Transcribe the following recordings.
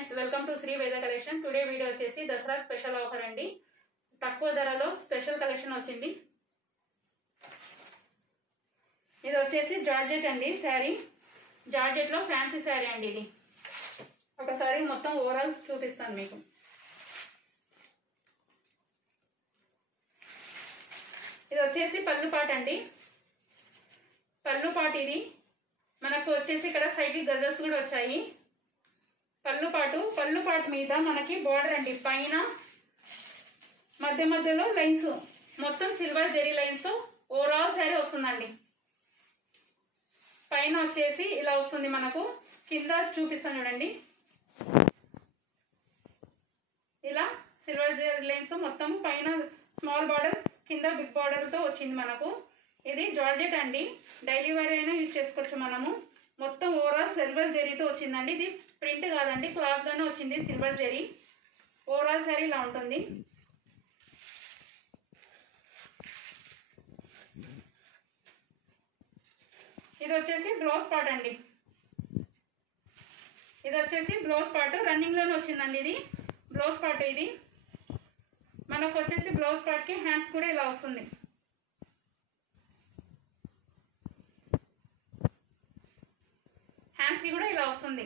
Friends welcome to Shri వేద collection. Today video వచ్చేసి Dasara special offer అండి. తక్కువ ధరలో స్పెషల్ కలెక్షన్ వచ్చింది. ఇది వచ్చేసి జార్జెట్ అండి. శారీ జార్జెట్ లో ఫ్యాన్సీ శారీ అండి. ఇది ఒకసారి మొత్తం ఓవరాల్ చూపిస్తాను మీకు. ఇది వచ్చేసి పళ్ళు పాట అండి. పళ్ళు పాట ఇది మనకు వచ్చేసి ఇక్కడ సైడ్ గజల్స్ కూడా వచ్చాయి. పళ్ళు పాటు మీద మనకి బోర్డర్ అండి. పైన మధ్య మధ్యలో లైన్స్ మొత్తం సిల్వర్ జెరీ లైన్స్ తో ఓవరాల్ శారీ వస్తుందండి. పైన వచ్చేసి ఇలా వస్తుంది మనకు. కింద చూపిస్తాను చూడండి. ఇలా సిల్వర్ జెరీ లైన్స్ తో మొత్తం పైన స్మాల్ బార్డర్, కింద బిగ్ బార్డర్ తో వచ్చింది మనకు. ఇది జార్జెట్ అండి. డైలీ వేర్ అయినా యూజ్ చేసుకోవచ్చు మనము. మొత్తం ఓవరాల్ సిల్వర్ జెరీతో వచ్చిందండి. ఇది ప్రింట్ కాదండి, క్లాత్ గానే వచ్చింది. సిల్వర్ జెరీ ఓవరాల్ శారీ ఇలా ఉంటుంది. ఇది వచ్చేసి బ్లౌజ్ పార్ట్ అండి. ఇది వచ్చేసి బ్లౌజ్ పార్ట్ రన్నింగ్ లోనే వచ్చిందండి. ఇది బ్లౌజ్ పార్ట్. ఇది మనకు వచ్చేసి బ్లౌజ్ పార్ట్ కి హ్యాండ్స్ కూడా ఇలా వస్తుంది. హ్యాండ్స్ కి కూడా ఇలా వస్తుంది.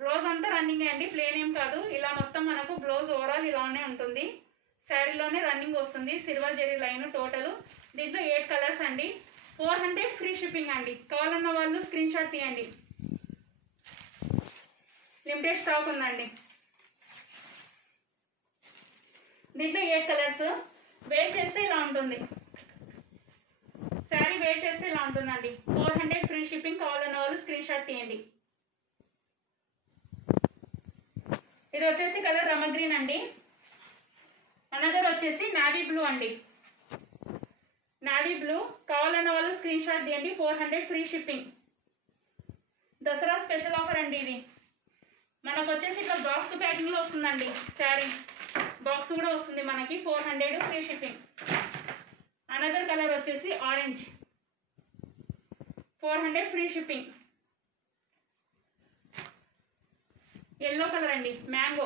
బ్లౌజ్ అంతా రన్నింగ్ అండి, ప్లేన్ ఏం కాదు. ఇలా మొత్తం మనకు బ్లౌజ్ ఓవరాల్ ఇలానే ఉంటుంది. శారీలోనే రన్నింగ్ వస్తుంది. Silver zari line total. దీంట్లో 8 కలర్స్ అండి. 400 ఫ్రీ షిప్పింగ్ అండి. కావాలన్న వాళ్ళు స్క్రీన్ షాట్ తీయండి. లిమిటెడ్ స్టాక్ ఉందండి. దీంట్లో 8 కలర్స్. వేర్ చేస్తే ఇలా ఉంటుంది. శారీ వేర్ చేస్తే ఇలా ఉంటుందండి. 400 ఫ్రీ షిప్పింగ్. కావాలన్న వాళ్ళు స్క్రీన్ షాట్ తీయండి. ఇది వచ్చేసి కలర్ రమ గ్రీన్ అండి. అనదర్ వచ్చేసి నావీ బ్లూ అండి. Navy blue. కావాలన్న వాళ్ళు స్క్రీన్ షాట్ తీయండి. 400 free shipping. Dasara special offer అండి. ఇది మనకు వచ్చేసి ఇట్లా బాక్స్ ప్యాకింగ్ లో వస్తుందండి. శారీ బాక్స్ కూడా వస్తుంది మనకి. 400 ఫ్రీ షిప్పింగ్. అనదర్ కలర్ వచ్చేసి orange. 400 free shipping. Yellow colour అండి, మ్యాంగో.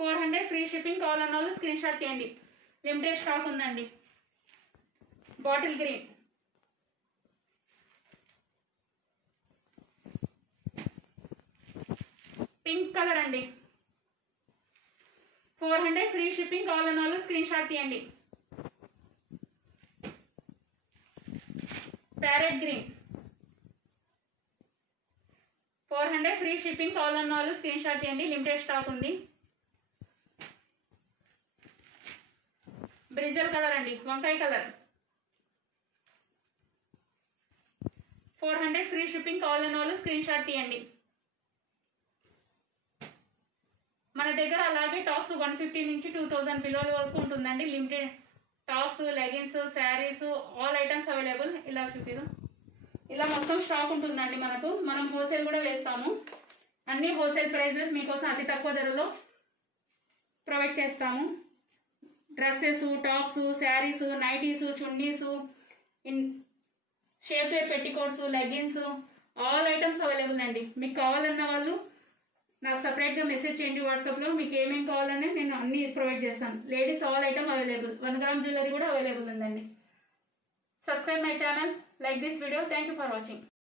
400 free shipping. కావాలన్న వాళ్ళు స్క్రీన్ షాట్ తీయండి. లిమిటెడ్ స్టాక్ ఉందండి. Bottle green. పింక్ కలర్ అండి. 400 ఫ్రీ షిప్పింగ్. కావాలన్న వాళ్ళు స్క్రీన్ షాట్ తీయండి. Parrot green. 400 free shipping. కావాలన్న వాళ్ళు స్క్రీన్ షాట్ తీయండి. లిమిటెడ్ స్టాక్ ఉంది. బ్రింజల్ కలర్ అండి, వంకాయ కలర్. 400 free shipping. కావాలన్న వాళ్ళు స్క్రీన్ షాట్ తీయండి. మన దగ్గర అలాగే టాప్స్ 150 నుంచి 2000 పిల్లల వరకు ఉంటుందండి. Limited tops, leggings, saris, all items available. ఇలా చూపిరు. ఇలా మొత్తం స్టాక్ ఉంటుందండి మనకు. మనం హోల్సేల్ కూడా వేస్తాము. అన్ని హోల్సేల్ ప్రైజెస్ మీకోసం అతి తక్కువ ధరలో ప్రొవైడ్ చేస్తాము. Dresses, tops, saris, nighties, chunnis, shape wear petticoats, leggings, all items available అండి. మీకు కావాలన్న వాళ్ళు నాకు సపరేట్గా మెసేజ్ చేయండి వాట్సాప్లో. మీకు ఏమేమి కావాలని నేను అన్ని ప్రొవైడ్ చేస్తాను. Ladies all item available. 1 gram jewellery కూడా అవైలబుల్ ఉందండి. Subscribe my channel, like this video. Thank you for watching.